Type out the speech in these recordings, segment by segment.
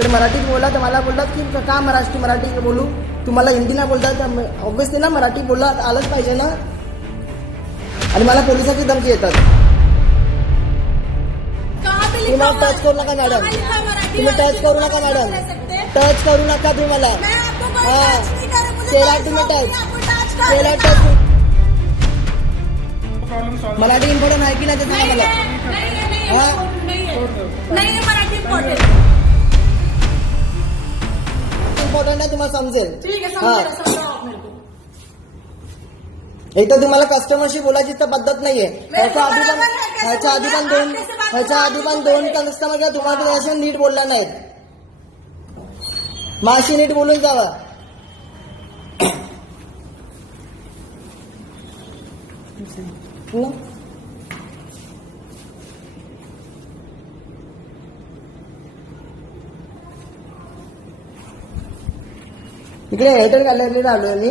इकडे मराठीत बोला तर मला बोलतात की का महाराष्ट्री मराठी बोलू? तुम्हाला हिंदी नाही. बोलतात ऑब्व्हियसली ना मराठी बोलला आलंच पाहिजे ना. आणि मला पोलिसाची धमकी येतात. कहाँ पे तुम्ही लिखा मला हुआ टच करू नका मॅडम तुम्ही टच करू नका मॅडम? टच करू नका तुम्ही मला. हाँ। केला तुम्ही टच. टच केला मराठी इम्पॉर्टंट आहे की नाही ते सांगा मला. है, आहे तुम्हाला समजेल. ठीक हाँ। को इथं तुम्हाला कस्टमरशी बोलायची तर पद्धत नाहीये. ह्याच्या आधी पण ह्याच्या आधी पण दोन ह्याच्या आधी पण दोन कस्टमर किंवा तुम्हाला त्याच्याशी नीट बोलला नाहीत. माशी नीट बोलून जावा. हं? इकडे एअरटेल गॅलरीला आलोय मी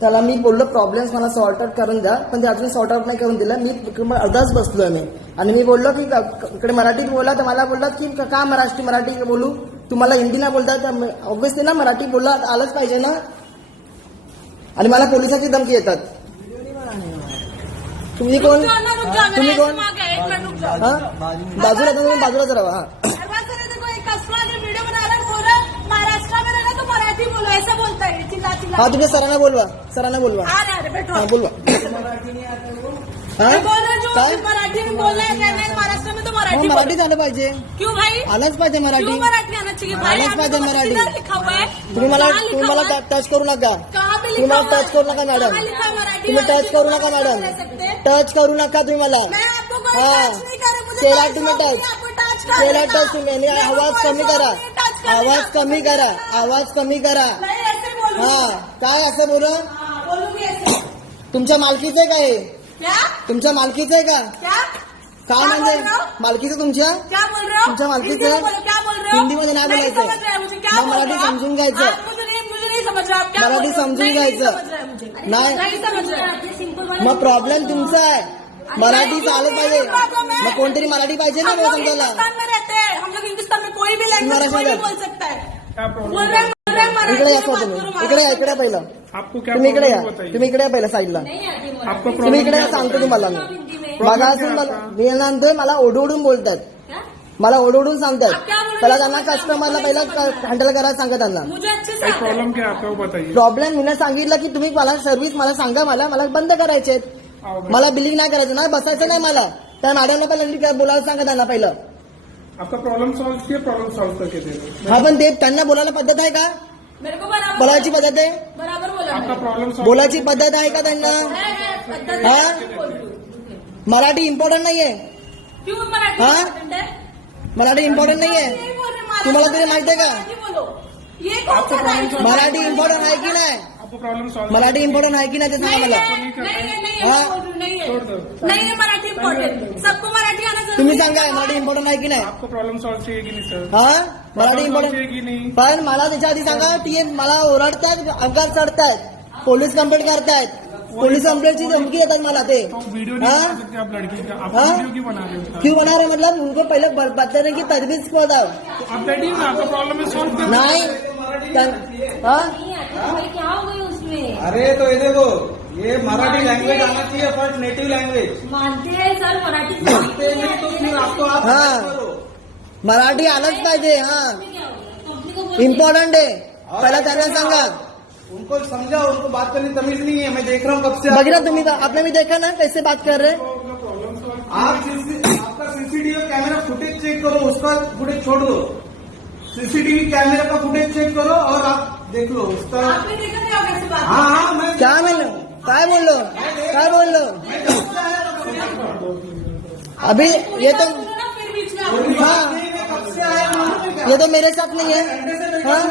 त्याला मी बोललो प्रॉब्लेम्स मला सॉर्ट आउट करून द्या. पण ते अजून सॉर्ट आउट नाही करून दिलं. मी अर्धाच बसलोय मी आणि मी बोललो की इकडे मराठीत बोला. तर मला बोलतात की का- महाराष्ट्री मराठी बोलू? तुम्हाला हिंदी नाही बोलतात ऑब्व्हियसली ना मराठी बोलला आलंच पाहिजे ना. आणि मला पोलिसाची धमकी येतात. तुम्ही कोण? ना, तुम्ही कोण? बाजूला तुम्ही बाजूलाच राहा हा हा तुमच्या सरांना बोलवा सरांना बोलवा. हा बोलवा. हा? काय? मराठी हैं कहना महाराष्ट्र में तो मराठी मराठी बोलो झालं पाहिजे. क्यों भाई? आलंच पाहिजे मराठी क्यों मराठी. आना चाहिए भाई? आलंच पाहिजे मराठी. किधर लिखा हुआ है तुम्ही मला कहाँ तुम्ही मला हुआ है? टच करू नका. कहाँ पे तुम्ही लिखा मला हुआ है? टच करू नका मॅडम. कहाँ लिखा है मराठी तुम्ही वाले टच करू नका मॅडम. सकते? टच करू नका तुम्ही मला. मैं आपको कोई हाँ। टच नहीं कर रही मुझे केला टच तुम्ही टच. आपको टच केला। टच तुम्ही. आणि आवाज कोई कमी शौक करा. नहीं टच करने आवाज का। कमी करा. आवाज कमी करा. मैं हा काय असं बोल हाँ, बोलूंगी ऐसे तुमच्या मालकीचं आहे का हे क्या? तुमच्या मालकीचं आहे का क्या म्हणजे? हो? मालकीचं तुमच्या? क्या बोल रहे हो तुमच्या मालकीचं? हिंदी में बोलो, क्या बोल रहे हो हिंदीमध्ये नाही बोलायचं. मराठी? समजून घ्यायचं. आप मुझे नहीं मुझे नहीं समझ रहे आप क्या मराठी? समजून घ्यायचं. समझ रहे हैं मुझे नाही. मग प्रॉब्लेम तुमचा आहे. मराठी चालत पाहिजे. मग कोणतरी मराठी पाहिजे ना हम मला लोग समजायला हिंदुस्तान में कोई भी लैंग्वेज बोल सकता है हैं हैं इकडे या बात तुम्ही करो, इकडे या इकडे पहिलं. आपको क्या तुम्ही इकडे या. बताइए तुम्ही इकडे या पहिलं साईडला आपको तुम्ही इकडे या सांगतो? तुम्हाला मी. बघा असून मला आता? मी नंतर मला ओढवडून बोलतात? मला ओढवडून सांगतात त्याला हो? त्यांना कस्टमरला पहिला हँडल करायला सांगा त्यांना. मुझे अच्छे से भाई आता है प्रॉब्लम क्या आता है वो बताइए? प्रॉब्लेम मी सांगितलं की तुम्ही मला सर्व्हिस मला सांगा मला मला बंद करायचे आओ भाई. मला बिलिंग नाही करायचं नाही बसायचं नाही मला. त्या मॅडमला पहिला बोलायला सांगा त्यांना पहिलं. आपका प्रॉब्लम सॉल्व किया प्रॉब्लम सॉल्व करके दे दो. हा पण ते त्यांना बोलायला पद्धत आहे का? मेरे को बराबर बोलायची पद्धत आहे बराबर बोला आपका मैंने. प्रॉब्लम सॉल्व बोलायची पद्धत आहे का त्यांना है, पद्धत बोल रही. मराठी इम्पॉर्टंट नाहीये क्यों मराठी हाँ? important है? मराठी इम्पॉर्टंट नाहीये यही बोल रहे हैं, तुम्हाला तरी महाराष्ट्र माहिती आहे का? मराठी बोलो ये कौन आपको सा प्रॉब्लम right? मराठी इम्पॉर्टंट आहे की नाही आपको प्रॉब्लम सॉल्व मराठी इम्पॉर्टंट आहे की नाही ते सांगा नहीं मला. है, नहीं है, नहीं है, हाँ? हूँ, नहीं छोड़ है दो नहीं है मराठी इम्पोर्टेंट सबको मराठी आना जरूरी तुम्ही है. सांगा मराठी इम्पॉर्टंट आहे की नाही? आपको प्रॉब्लम सॉल्व चाहिए कि नहीं सर हा? मराठी प्रॉब्लम सॉल्व इम्पॉर्टंट कि नहीं? पण मला त्याच्या आधी सांगा ती मला ओरडतायत अंगात चढतायत. पोलीस कंप्लेंट करतायत. पोलीस कंप्लेंटची धमकी देतात मला ते. तो वीडियो नहीं हाँ? बना सकते आप लड़की का आप हाँ? वीडियो क्यों बना रहे हो उसका? क्यों बना रहे मतलब उनको पहले ब- बताने की तरबीज को बताओ? तो आप बैठिए ना आपका प्रॉब्लम सॉल्व कर नाही। त्या- हा? क्या हो गई उसमें अरे तो ये देखो ये मराठी लैंग्वेज आना चाहिए फ़र्स्ट नेटिव लैंग्वेज मानते हैं सर मराठी मानते नहीं तो फिर आपको आप हाँ। मराठी आलंच पाहिजे हा। इम्पॉर्टंट आहे। पहिला त्यांना सांगा। उनको समझाओ उनको बात करनी तमीज नहीं है मैं देख रहा हूँ कब से बघितलं तुम्ही आपने भी देखा ना कैसे बात कर रहे आप आपका सीसीटीवी कैमरा फुटेज चेक करो उसका फुटेज छोड़ दो। सीसीटीवी कैमरा का फुटेज चेक करो? और आप देख लो उसका हाँ हाँ मैं क्या म्हणलो? काय बोललो? काय बोललो? अभी ये तो बोलो ना फिर बीच में आप हाँ? ये तो मेरे साथ नहीं है। हाँ।